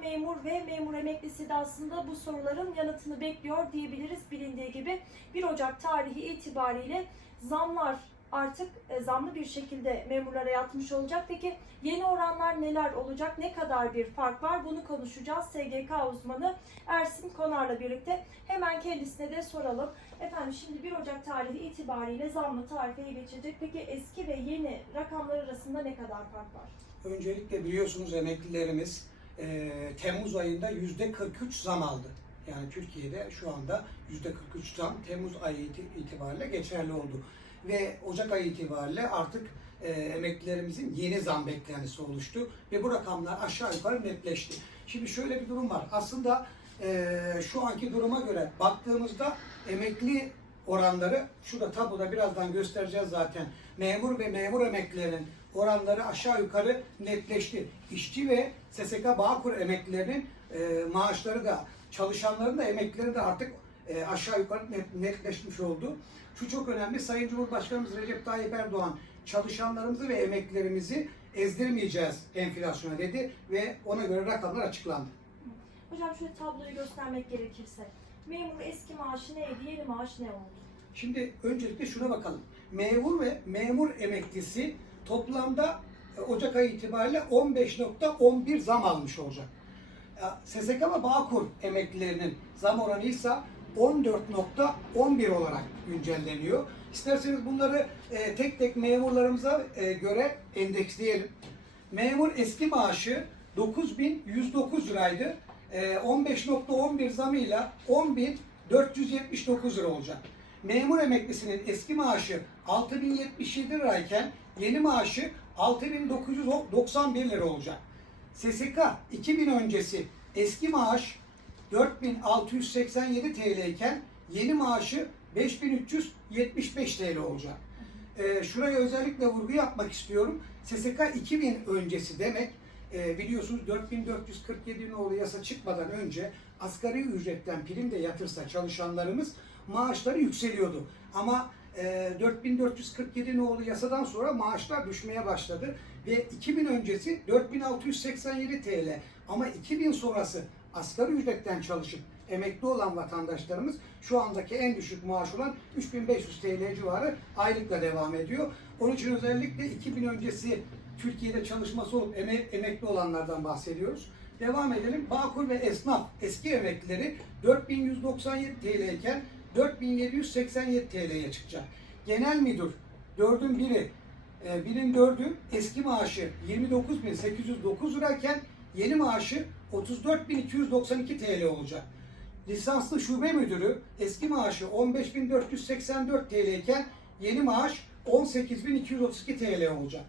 memur ve memur emeklisi de aslında bu soruların yanıtını bekliyor diyebiliriz. Bilindiği gibi 1 Ocak tarihi itibariyle zamlar artık e, zamlı bir şekilde memurlara yatmış olacak. Peki yeni oranlar neler olacak? Ne kadar bir fark var? Bunu konuşacağız. SGK uzmanı Ersin Konar'la birlikte. Hemen kendisine de soralım. Efendim şimdi 1 Ocak tarihi itibariyle zamlı tarifeye geçecek. Peki eski ve yeni rakamlar arasında ne kadar fark var? Öncelikle biliyorsunuz emeklilerimiz e, Temmuz ayında yüzde 43 zam aldı. Yani Türkiye'de şu anda yüzde 43 zam Temmuz ayı iti- itibariyle geçerli oldu. Ve Ocak ayı itibariyle artık e, emeklilerimizin yeni zam beklentisi oluştu. Ve bu rakamlar aşağı yukarı netleşti. Şimdi şöyle bir durum var. Aslında e, şu anki duruma göre baktığımızda emekli oranları şurada tabloda birazdan göstereceğiz zaten. Memur ve memur emeklilerinin oranları aşağı yukarı netleşti. İşçi ve SSK Bağkur emeklilerinin e, maaşları da çalışanların da emeklileri de artık e, aşağı yukarı net, netleşmiş oldu. Şu çok önemli. Sayın Cumhurbaşkanımız Recep Tayyip Erdoğan çalışanlarımızı ve emeklilerimizi ezdirmeyeceğiz enflasyona dedi ve ona göre rakamlar açıklandı. Hocam şöyle tabloyu göstermek gerekirse. Memur eski maaşı neydi, yeni maaş ne oldu? Şimdi öncelikle şuna bakalım. Memur ve memur emeklisi toplamda e, Ocak ayı itibariyle 15.11 zam almış olacak. SSK ve Bağkur emeklilerinin zam oranı ise 14.11 olarak güncelleniyor. İsterseniz bunları e, tek tek memurlarımıza e, göre endeksleyelim. Memur eski maaşı 9.109 liraydı. E, 15.11 zamıyla 10.479 lira olacak. Memur emeklisinin eski maaşı 6077 lirayken yeni maaşı 6991 lira olacak. SSK 2000 öncesi eski maaş 4687 TL iken yeni maaşı 5375 TL olacak. Ee, şuraya özellikle vurgu yapmak istiyorum. SSK 2000 öncesi demek e, biliyorsunuz 4447 nolu yasa çıkmadan önce asgari ücretten prim de yatırsa çalışanlarımız maaşları yükseliyordu. Ama e, 4447 nolu yasadan sonra maaşlar düşmeye başladı ve 2000 öncesi 4687 TL ama 2000 sonrası asgari ücretten çalışıp emekli olan vatandaşlarımız şu andaki en düşük maaş olan 3500 TL civarı aylıkla devam ediyor. Onun için özellikle 2000 öncesi Türkiye'de çalışması olup eme- emekli olanlardan bahsediyoruz. Devam edelim. Bağkur ve esnaf eski emeklileri 4197 TL iken 4787 TL'ye çıkacak. Genel müdür dördün biri e, birin dördü eski maaşı 29.809 lirayken yeni maaşı 34.292 TL olacak. Lisanslı şube müdürü eski maaşı 15.484 TL iken yeni maaş 18.232 TL olacak.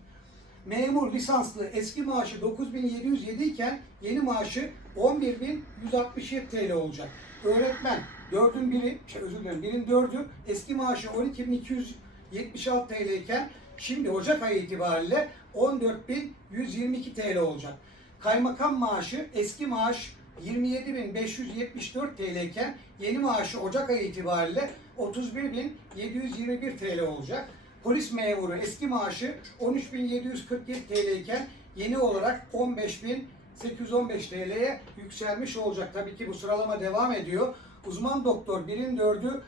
Memur lisanslı eski maaşı 9707 iken yeni maaşı 11167 TL olacak. Öğretmen dördün biri, şey özür dilerim birin dördü eski maaşı 12276 TL iken şimdi Ocak ayı itibariyle 14122 TL olacak. Kaymakam maaşı eski maaş 27.574 TL iken yeni maaşı Ocak ayı itibariyle 31.721 TL olacak. Polis memuru eski maaşı 13.747 TL iken yeni olarak 15.815 TL'ye yükselmiş olacak. Tabii ki bu sıralama devam ediyor. Uzman doktor birin dördü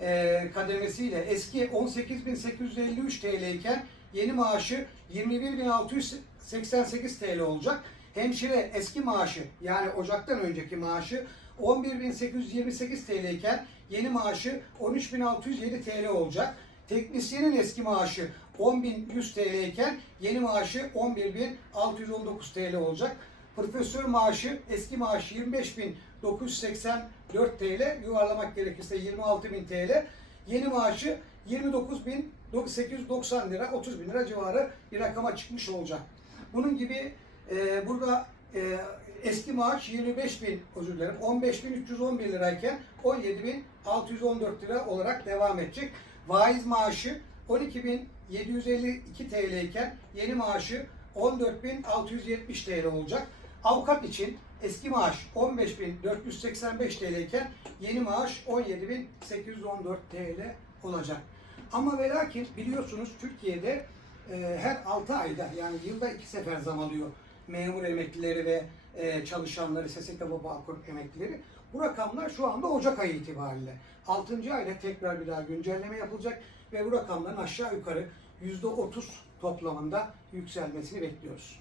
e, kademesiyle eski 18.853 TL iken yeni maaşı 21.688 TL olacak. Hemşire eski maaşı yani Ocak'tan önceki maaşı 11.828 TL iken yeni maaşı 13.607 TL olacak. Teknisyenin eski maaşı 10.100 TL iken yeni maaşı 11.619 TL olacak. Profesör maaşı eski maaşı 25.984 TL yuvarlamak gerekirse 26.000 TL. Yeni maaşı 29.890 lira 30 bin lira civarı bir rakama çıkmış olacak. Bunun gibi e, burada e, eski maaş 25 bin özür dilerim 15.311 lirayken 17.614 lira olarak devam edecek. Vaiz maaşı 12.752 TL iken yeni maaşı 14.670 TL olacak. Avukat için eski maaş 15.485 TL iken yeni maaş 17.814 TL olacak. Ama ve lakin biliyorsunuz Türkiye'de e, her 6 ayda yani yılda iki sefer zam alıyor memur emeklileri ve e, çalışanları, SSK ve Bağkur emeklileri. Bu rakamlar şu anda Ocak ayı itibariyle. 6. ayda tekrar bir daha güncelleme yapılacak ve bu rakamların aşağı yukarı %30 toplamında yükselmesini bekliyoruz.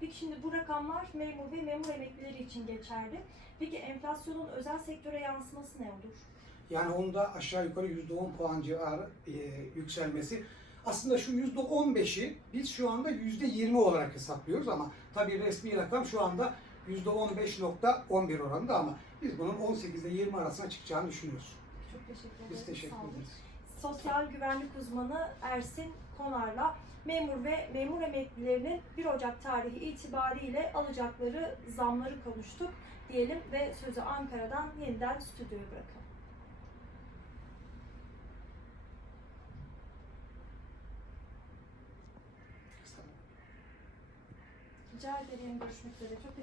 Peki şimdi bu rakamlar memur ve memur emeklileri için geçerli. Peki enflasyonun özel sektöre yansıması ne olur? Yani onda aşağı yukarı %10 puan civarı e, yükselmesi. Aslında şu %15'i biz şu anda %20 olarak hesaplıyoruz ama tabii resmi rakam şu anda %15.11 oranında ama biz bunun 18 ile 20 arasına çıkacağını düşünüyoruz. Çok teşekkür ederim. Biz teşekkür ederiz. Sosyal güvenlik uzmanı Ersin Konar'la memur ve memur emeklilerinin 1 Ocak tarihi itibariyle alacakları zamları konuştuk diyelim ve sözü Ankara'dan yeniden stüdyoya bırakalım. Rica ederim. Görüşmek üzere. Çok